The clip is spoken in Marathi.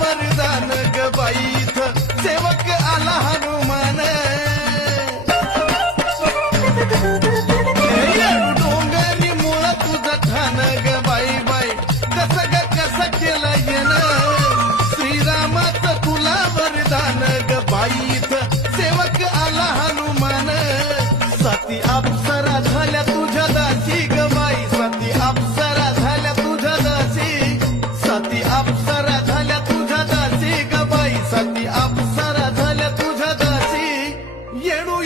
वरदान ग बाई इथं सेवक आला हनुमान डोंगरी मुळ तुझं ठाण ग बाई बाई कसं केलं येणं श्रीरामाचं तुला वरदान ग बाई इथं सेवक आला हनुमान सती अप्सरा झाल्या तुझ्या दासी ग बाई सती अप्सरा झाल्या तुझ्या दासी सती अप्सरा झाल्या तुझ्या दासी ग बाई सती अप्सरा झाल्या तुझ्या दासी येणू